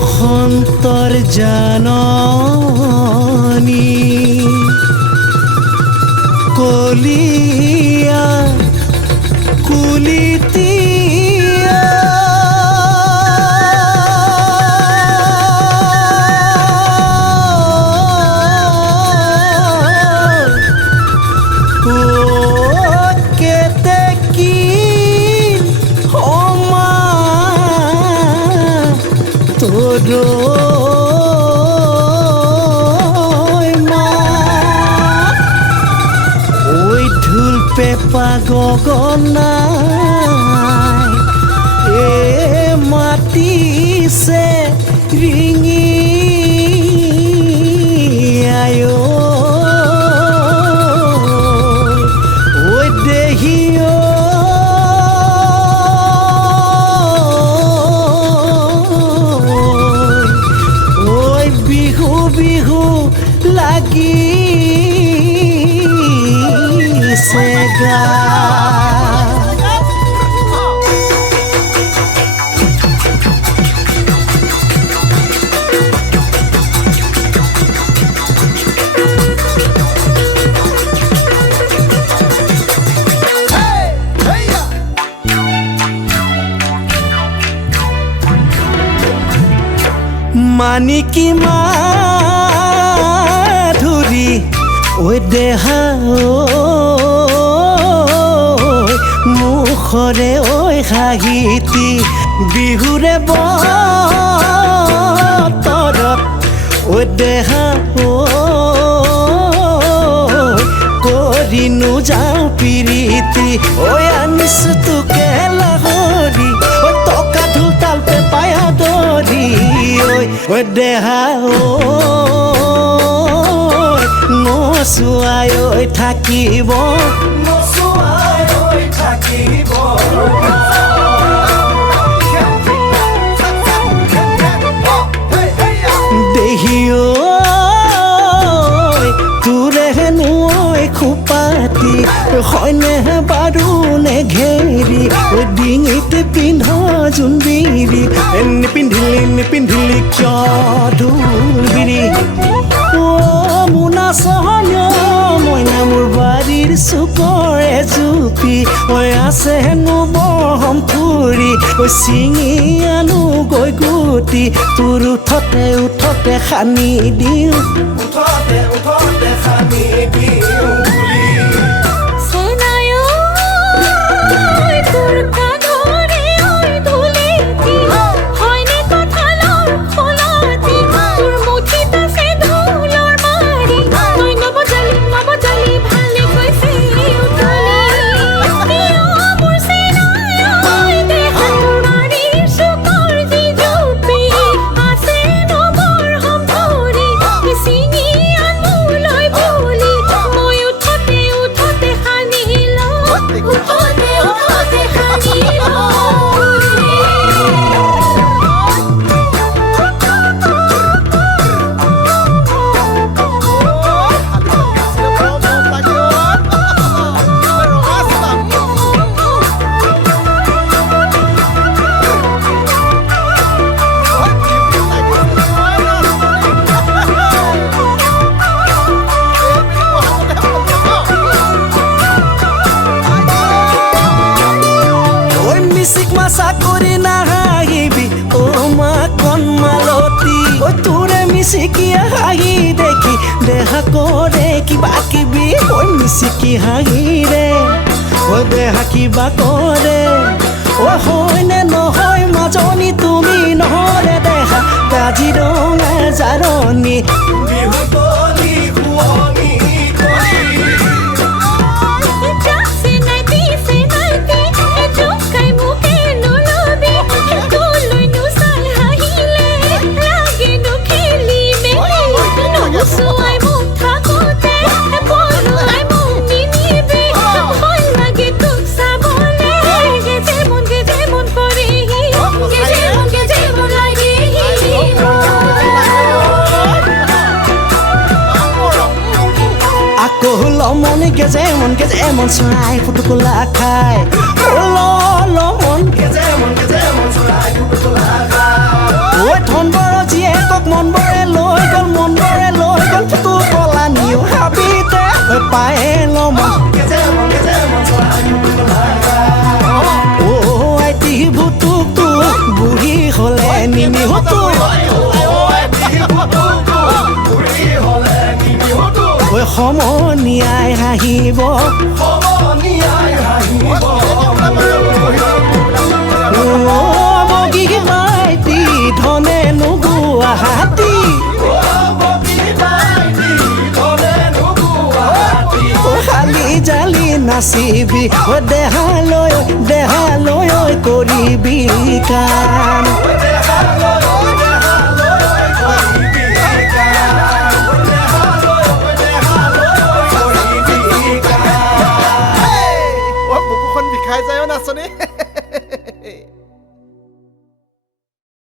বসন্তৰ জাননী কলিয়া কুলিতিয়া কেতেকী ওই ঢোল পেপা গগনাই এ মাতিছে ৰিঙি আয় ওই দেহিও বিহু বিহু লাগিছে গা মানিকী মাধুৰী ঐ দেহা মুখৰে ঐ হাঁহিতি বিহুৰে বতৰত ঐ দেহা কৰিনো যাওঁ পিৰিতি ঐ আনিছো তোকে লাহৰি ঐ টকা ঢোল তাল পেপাই আদৰি ঐ দেহা নচুৱাই ঐ থাকিব নচুৱাই ঐ থাকিব দেহি তোৰে হেনো ঐ খোপাতি হয়নে বাৰু নেঘেৰি ডিঙিতে পিন্ধ জোনবিৰি নিপিন্ধিলি কিয় ঢোলবিৰি মোনা চহন্য মইনা মোৰ বাৰীৰ চুকৰে জুপি ঐ আছে হেনো বৰহম ফুৰি ঐ চিঙি আনো গৈ গুটি তোৰ উঠতে উঠতে সানি দিওঁ উঠতে উঠতে সানি দিওঁ চাকৰি নাহাহিবি অ মা কণ মালতী ঐ তোৰে মিচিকি হাঁহি দেখি দেহা কৰে কিবা কিবি ঐ মিচিকি হাঁহিৰে ঐ দেহা কিবা কৰে ঐ হয়নে নহয় মাজনী তুমি নহৰে দেহা কাজিৰঙা জাৰণি বিহু কলি শুৱনি মন গেজে মন চৰাই ফুটুকলা খাই মন গেজে মন চৰাই ফুটুকলা খাই ঐ ধন বৰ মন বৰে লৈ গ'ল মন বৰে লৈ গ'ল ফুটু কলা নিও হাবিতে পায়ে লম আইতি ভুতুক তো বুঢ়ী হলে নিমি হতো সমনীয়াই হাঁহিব বগী মাইতি ধনে নুগুৱা হাতী খালি জালি নাচিবি দেহালৈ কৰিবি কাম বুকুখন বিষাই যায় নাচনী